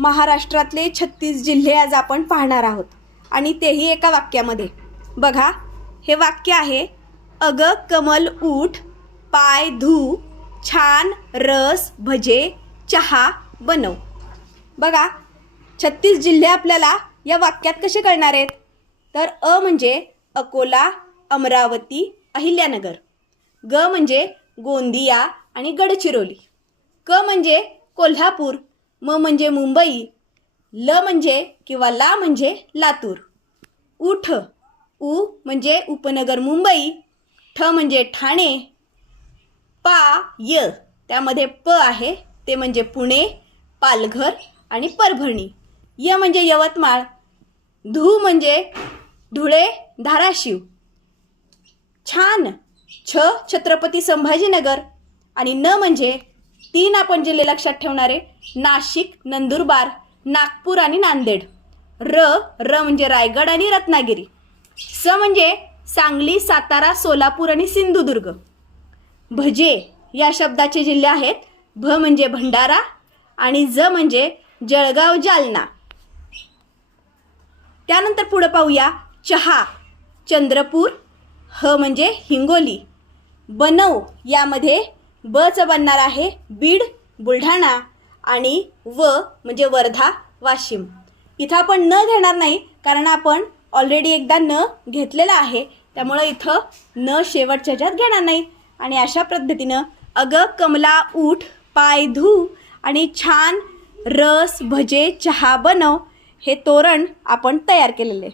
महाराष्ट्रातले 36 जिल्हे आज आपण पाहणार आहोत आणि तेही एका वाक्यामध्ये। बघा, हे वाक्य आहे, अग कमल उठ, पाय धू, छान रस भजे चहा बनव। बघा, 36 जिल्हे आपल्याला या वाक्यात कसे कळणार आहेत? तर अ म्हणजे अकोला, अमरावती, अहिल्यानगर, ग म्हणजे गोंदिया आणि गडचिरोली, क म्हणजे कोल्हापूर, म म्हणजे मुंबई, ल म्हणजे किंवा ला म्हणजे लातूर, उठ उ म्हणजे उपनगर मुंबई, ठ म्हणजे ठाणे, पा य त्यामध्ये प आहे ते म्हणजे पुणे, पालघर आणि परभणी, य म्हणजे यवतमाळ, धू म्हणजे धुळे, धाराशिव, छान छ छत्रपती संभाजीनगर आणि न म्हणजे 3 आपण जिल्हे लक्षात ठेवणारे, नाशिक, नंदुरबार, नागपूर आणि नांदेड, र म्हणजे रायगड आणि रत्नागिरी, स म्हणजे सांगली, सातारा, सोलापूर आणि सिंधुदुर्ग, भजे या शब्दाचे जिल्हे आहेत, भ म्हणजे भंडारा आणि ज म्हणजे जळगाव, जालना। त्यानंतर पुढे पाहूया, चहा चंद्रपूर, ह म्हणजे हिंगोली, बनव यामध्ये ब च बनणार आहे बीड, बुलढाणा आणि व म्हणजे वर्धा, वाशिम। इथं आपण न घेणार नाही कारण आपण ऑलरेडी एकदा न घेतलेला आहे, त्यामुळे इथं न शेवटच्या ह्याच्यात घेणार नाही। आणि अशा पद्धतीनं अग कमला उठ, पाय धू आणि छान रस भजे चहा बनव हे तोरण आपण तयार केलेले।